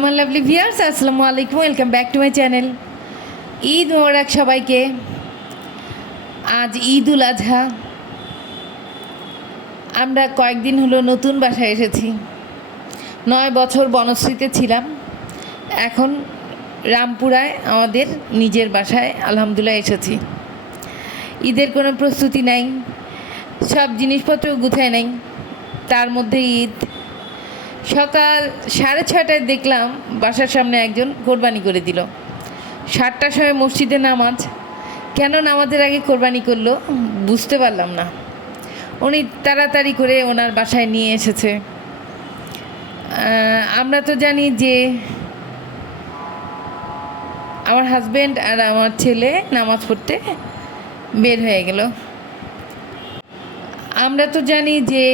Hello my lovely viewers, আসসালামু আলাইকুম। Welcome back to my channel. Eid মোবারক সবাইকে। আজ ঈদ উল আজহা। আমরা কয়েকদিন হলো নতুন বাসায় এসেছি। 9 বছর বনশ্রীতে ছিলাম, এখন রামপুরায় আমাদের নিজের বাসায় আলহামদুলিল্লাহ এসেছি। ঈদের কোনো প্রস্তুতি নাই, সব জিনিসপত্র গুছায় নাই, তার মধ্যে ঈদ। সকাল 6:30টায় দেখলাম বাসার সামনে একজন কোরবানি করে দিল। 7টার সময় মসজিদে নামাজ, কেন নামাজের আগে কোরবানি করলো বুঝতে পারলাম না। উনি তাড়াতাড়ি করে ওনার বাসায় নিয়ে এসেছে। আমরা তো জানি যে আমার হাজব্যান্ড আর আমার ছেলে নামাজ পড়তে বের হয়ে গেল। আমরা তো জানি যে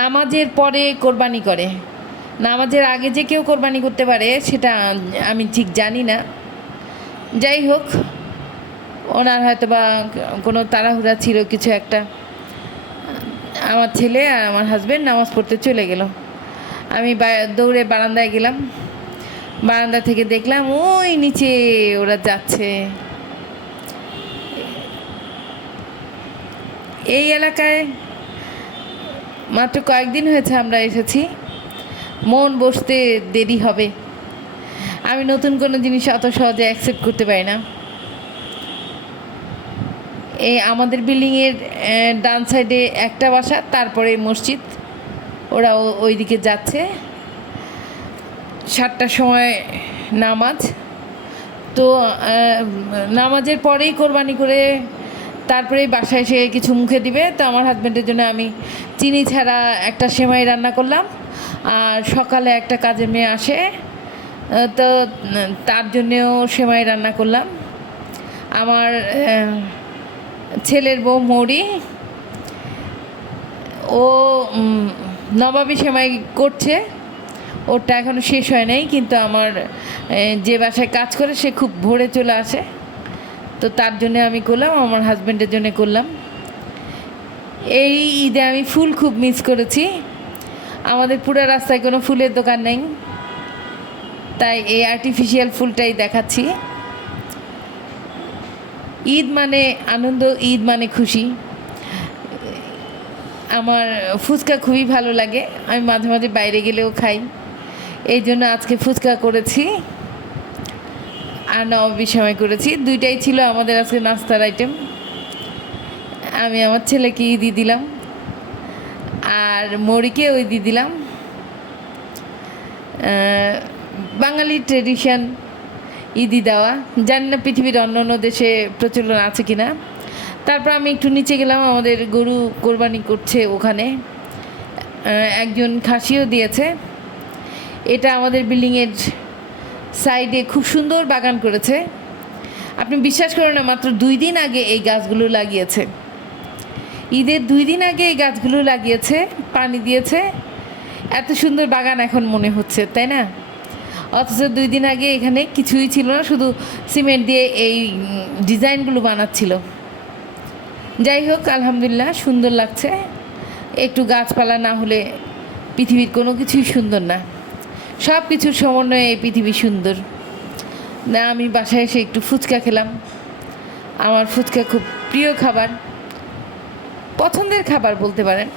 নামাজের পরে কোরবানি করে, নামাজের আগে যে কেউ কোরবানি করতে পারে সেটা আমি ঠিক জানি না। যাই হোক, ওনার হয়তো বা কোনো তাড়াহুড়া ছিল কিছু একটা। আমার ছেলে আর আমার হাজব্যান্ড নামাজ পড়তে চলে গেল। আমি দৌড়ে বারান্দায় গেলাম। বারান্দা থেকে দেখলাম ওই নিচে ওরা যাচ্ছে। এই এলাকায় মাত্র কয়েকদিন হয়েছে আমরা এসেছি, মন বসতে দেরি হবে। আমি নতুন কোনো জিনিস অত সহজে অ্যাকসেপ্ট করতে পারি না। এই আমাদের বিল্ডিংয়ের ডান সাইডে একটা বাসা, তারপরে মসজিদ। ওরা ওই দিকে যাচ্ছে। 7টার সময় নামাজ, তো নামাজের পরেই কোরবানি করে তারপরেই বাসায় এসে কিছু মুখে দিবে। তো আমার হাজব্যান্ডের জন্য আমি চিনি ছাড়া একটা সেমাই রান্না করলাম, আর সকালে একটা কাজের মেয়ে আসে, তো তার জন্যেও সেমাই রান্না করলাম। আমার ছেলের বউ মৌরি, ও নবাবী সেমাই করছে, ওটা এখনও শেষ হয় নাই, কিন্তু আমার যে বাসায় কাজ করে সে খুব ভোরে চলে আসে, তো তার জন্য আমি করলাম, আমার হাজব্যান্ডের জন্য করলাম। এই ঈদে আমি ফুল খুব মিস করেছি। আমাদের পুরো রাস্তায় কোনো ফুলের দোকান নেই, তাই এই আর্টিফিশিয়াল ফুলটাই দেখাচ্ছি। ঈদ মানে আনন্দ, ঈদ মানে খুশি। আমার ফুচকা খুবই ভালো লাগে, আমি মাঝে মাঝে বাইরে গেলেও খাই। এই জন্য আজকে ফুচকা করেছি আর নবাবী সেমাই করেছি, দুইটাই ছিল আমাদের আজকে নাস্তার আইটেম। আমি আমার ছেলেকে ঈদি দিলাম আর মৌরিকে ওই দিয়ে দিলাম। বাঙালি ট্রেডিশন ঈদি দেওয়া, জানি না পৃথিবীর অন্য অন্য দেশে প্রচলন আছে কি না। তারপর আমি একটু নিচে গেলাম, আমাদের গরু কোরবানি করছে ওখানে, একজন খাসিও দিয়েছে। এটা আমাদের বিল্ডিংয়ের সাইডে খুব সুন্দর বাগান করেছে। আপনি বিশ্বাস করেন না, মাত্র 2 দিন আগে এই গাছগুলো লাগিয়েছে। ঈদের 2 দিন আগে এই গাছগুলো লাগিয়েছে, পানি দিয়েছে, এত সুন্দর বাগান এখন মনে হচ্ছে, তাই না? অথচ 2 দিন আগে এখানে কিছুই ছিল না, শুধু সিমেন্ট দিয়ে এই ডিজাইনগুলো বানাচ্ছিল। যাই হোক, আলহামদুলিল্লাহ সুন্দর লাগছে। একটু গাছপালা না হলে পৃথিবীর কোনো কিছুই সুন্দর না। সব কিছুর সমন্বয়ে এই পৃথিবী সুন্দর না। আমি বাসায় এসে একটু ফুচকা খেলাম। আমার ফুচকা খুব প্রিয় খাবার, পছন্দের খাবার বলতে পারেন।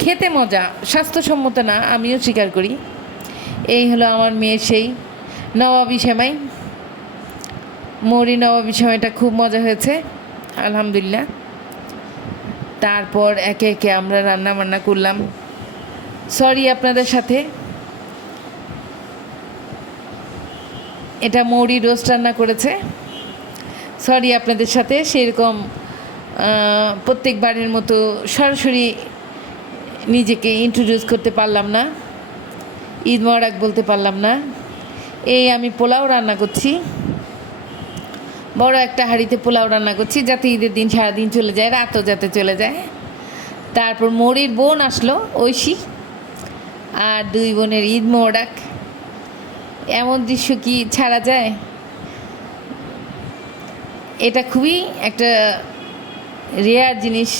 খেতে মজা, স্বাস্থ্যসম্মত না, আমিও স্বীকার করি। এই হলো আমার মেয়ের সেই নবাবী সেমাই। মৌরি নবাবী সেমাইটা খুব মজা হয়েছে আলহামদুলিল্লাহ। তারপর একে একে আমরা রান্না বান্না করলাম। সরি আপনাদের সাথে, এটা মৌরি রোস্ট রান্না করেছে। সরি আপনাদের সাথে, সেরকম প্রত্যেকবারের মতো সরাসরি নিজেকে ইন্ট্রোডিউস করতে পারলাম না, ঈদ মোবারক বলতে পারলাম না। এই আমি পোলাও রান্না করছি, বড় একটা হাঁড়িতে পোলাও রান্না করছি, যাতে ঈদের দিন সারাদিন চলে যায়, রাতও যাতে চলে যায়। তারপর মৌরির বোন আসলো ঐশী, আর 2 বোনের ঈদ মোবারক। এমন দৃশ্য কি ছাড়া যায়? এটা খুবই একটা রেয়ার জিনিস।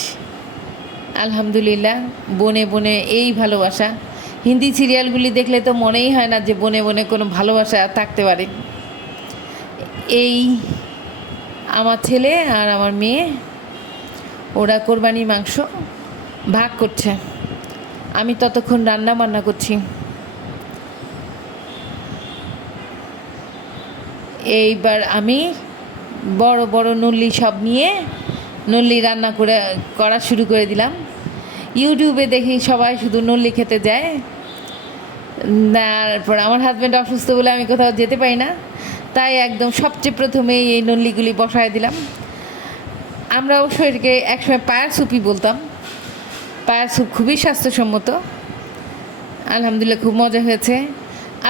আলহামদুলিল্লাহ, বনে বনে এই ভালোবাসা, হিন্দি সিরিয়ালগুলি দেখলে তো মনেই হয় না যে বনে বনে কোনো ভালোবাসা থাকতে পারে। এই আমার ছেলে আর আমার মেয়ে, ওরা কোরবানির মাংস ভাগ করছে, আমি ততক্ষণ রান্না বান্না করছি। এইবার আমি বড় বড় নল্লি সব নিয়ে নল্লি রান্না করা শুরু করে দিলাম। ইউটিউবে দেখি সবাই শুধু নল্লি খেতে যায়। তারপর আমার হাজব্যান্ড অসুস্থ বলে আমি কোথাও যেতে পারি না, তাই একদম সবচেয়ে প্রথমেই এই নল্লিগুলি বসায় দিলাম। আমরা অবশ্য এটাকে একসময় পায়ার স্যুপই বলতাম। পায়ার স্যুপ খুবই স্বাস্থ্যসম্মত, আলহামদুলিল্লাহ খুব মজা হয়েছে।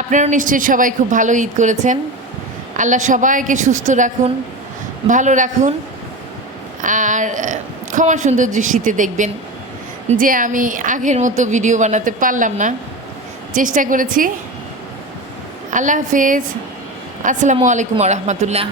আপনারাও নিশ্চয়ই সবাই খুব ভালো ঈদ করেছেন। আল্লাহ সবাইকে সুস্থ রাখুন, ভালো রাখুন, আর ক্ষমা সুন্দর দৃষ্টিতে দেখবেন যে আমি আগের মতো ভিডিও বানাতে পারলাম না, চেষ্টা করেছি। আল্লাহ হাফেজ, আসসালামু আলাইকুম ওয়া রাহমাতুল্লাহ।